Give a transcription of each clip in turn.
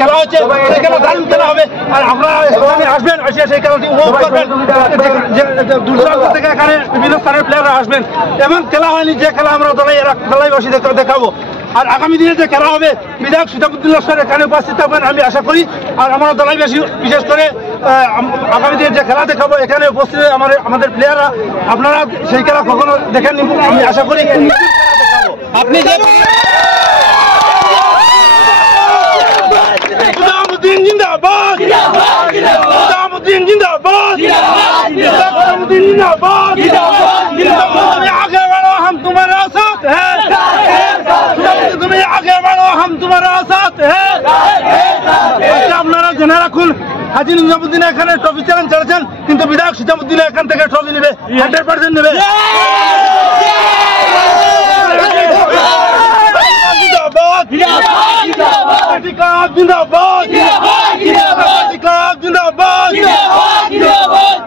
খেলা হচ্ছে সেই খেলা দারুণ খেলা হবে। আর আপনারা এখানে আসবেন, এসে সেই খেলাটি উপভোগ করবেন। দূর দূরান্ত থেকে এখানে বিভিন্ন স্তরের প্লেয়াররা আসবেন। এমন খেলা হয়নি যে খেলা আমরা দলাই বসে দেখাবো। আর আগামী দিনে যে খেলা হবে বিধায়ক সিতাবউদ্দিন লস্কর এখানে উপস্থিত থাকবেন আমি আশা করি। আর আমরা দলাইবাসী বিশেষ করে আগামী দিনে যে খেলা দেখাবো এখানে উপস্থিত আমাদের প্লেয়াররা, আপনারা সেই খেলা কখনো দেখেন আমি আশা করি। আপনি নিজামউদ্দিন জিন্দাবাদ, নিজামউদ্দিন জিন্দাবাদ, নিজামউদ্দিন জিন্দাবাদ, आगे बढ़ो हम तुम्हारा साथ है, তুমি আগে बढ़ो हम तुम्हारा साथ है। আপনারা জেনে রাখুন হাজী নিজামউদ্দিন এখানে ট্রফি চ্যালেঞ্জ চালাচ্ছেন, কিন্তু বিধায়ক সিতাবউদ্দিন এখান থেকে ট্রফি নেবে, 100% নেবে। জিন্দাবাদ, জিন্দাবাদ, জিন্দাবাদ।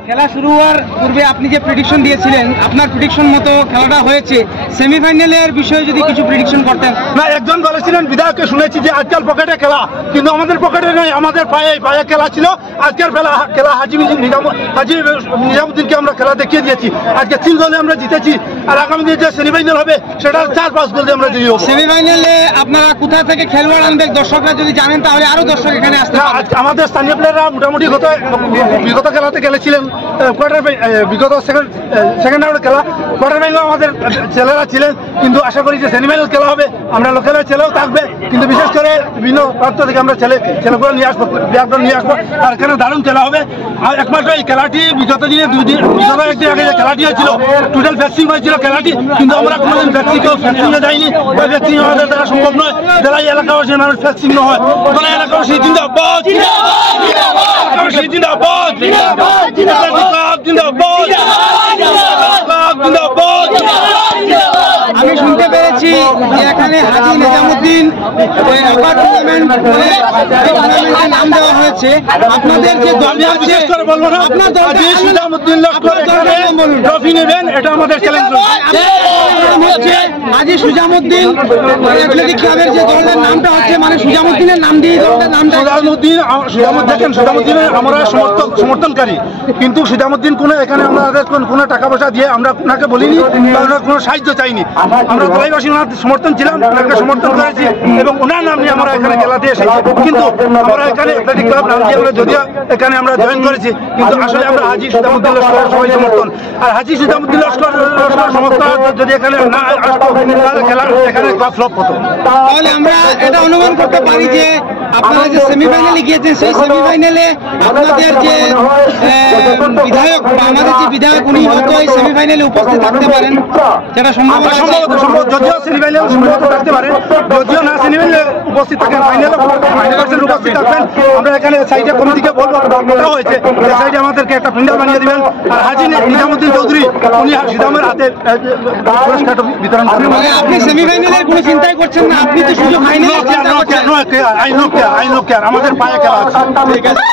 খেলা শুরু হওয়ার পূর্বে আপনি যে প্রেডিকশন দিয়েছিলেন, আপনার প্রেডিকশন মতো খেলাটা হয়েছে। সেমিফাইনালের বিষয়ে যদি কিছু প্রেডিকশন করতেন। না, একজন বলেছিলেন বিধায়ককে শুনেছি যে আজকাল পকেটে খেলা, কিন্তু আমাদের পকেটে নয়, আমাদের পায়ে খেলা ছিল। আজকের খেলা হাজী নিজামউদ্দিনকে আমরা খেলা দেখিয়ে দিয়েছি। আজকে 3 গোলে আমরা জিতেছি। আর আগামী দিনে যে সেমিফাইনাল হবে সেটা 4-5 গোল দিয়ে আমরা জিতব। সেমিফাইনালে আপনারা কোথা থেকে খেলোয়াড় আনবেন দর্শকরা যদি জানেন তাহলে আরো দর্শক এখানে আসতে পারে। আমাদের স্থানীয় প্লেয়াররা মোটামুটি বিগত খেলাতে খেলেছিলেন, বিগত সেকেন্ড রাউন্ডে খেলা কোয়ার্টার ফাইনালে আমাদের ছেলেরা ছিলেন। কিন্তু আশা করি যে সেমিফাইনাল খেলা হবে আমরা লোকেলের ছেলেও থাকবে, কিন্তু বিশেষ করে বিভিন্ন প্রান্ত থেকে আমরা ছেলেগুলো নিয়ে আসবো, প্লেয়ারগুলো নিয়ে আসবো। আর এখানে দারুণ খেলা হবে। আর একমাত্র এই খেলাটি বিগত দিনে একদিন আগে যে খেলাটি হয়েছিল টোটাল ভ্যাকসিন হয়েছিল খেলাটি, কিন্তু আমরা কোনোদিন ভ্যাকসিনে যাইনি। ওই ভ্যাকসিন আমাদের দ্বারা সম্ভব নয়। যারা এই এলাকাবাসীর মানুষ ভ্যাকসিন হয়, ওখানে এলাকাবাসী জিন্দাবাদ, এলাকাবাসী জিন্দাবাদ, জিন্দাবাদ, জিন্দাবাদ। আমি শুনতে পেরেছি যে এখানে হাজী নিজামউদ্দিন টুর্নামেন্টের নাম দেওয়া হয়েছে। আপনাদের যে দল বিশেষ করে বলবো না, হাজী নিজামউদ্দিন লস্কর ট্রফি নেবেন, এটা আমাদের চ্যালেঞ্জ হচ্ছে। হাজী সুজামউদ্দিন অ্যাথলেটিক ক্লাবের যে দলের নামটা হচ্ছে মানে সুজামউদ্দিনের নাম দিয়ে দলের নামটা। সুজামউদ্দিনের আমরা সমর্থনকারী, কিন্তু সুজামউদ্দিন এখানে আমাদের কোনো টাকা পয়সা দিয়ে আমরা ওনাকে বলিনি বা ওনার কোনো সাহায্য চাইনি। আমরা দলাইবাসী ওনার সমর্থন ছিলাম, ওনাকে সমর্থন করেছি এবং ওনার নাম নিয়ে আমরা এখানে খেলা দিয়ে এসেছি। কিন্তু আমরা এখানে অ্যাথলেটিক ক্লাব নাম দিয়ে আমরা যদিও এখানে আমরা জয়েন করেছি, কিন্তু আসলে আমরা হাজী সিতাবউদ্দিন লস্করের সবাই সমর্থন। আর হাজী সিতাবউদ্দিন লস্কর সমর্থন যদি এখানে না আসতো তাহলে খেলা এখানে ক্লাব ফ্লপ হতো। তাহলে আমরা এটা অনুমান করতে পারি যে আপনারা যে সেমিফাইনালে গিয়েছেন সেই সেমিফাইনালে আপনাদের যে বিধায়ক বা আমাদের যে বিধায়ক উনি হয়তো এই সেমিফাইনালে উপস্থিত থাকতে পারেন, যেটা সম্ভব। যদিও সেমিফাইনাল সম্ভবত থাকতে পারে, যদিও না সেমিফাইনালে উপস্থিত থাকেন, ফাইনালে উপস্থিত থাকবেন। আমরা এখানে সাইডে কমিটিকে বলবো কথা হয়েছে যে সাইডে আমাদেরকে একটা প্রিন্টার বানিয়ে দিবেন। আর হাজী নিজামউদ্দিন চৌধুরী উনি সিদামের হাতে পুরস্কার বিতরণ করবেন। আপনি সেমিফাইনালের কোনো চিন্তাই করছেন না, আপনি তো শুধু ফাইনালে চিন্তা করছেন। আই নো কেয়ার আমাদের পায়ে খেলা আছে। ঠিক আছে।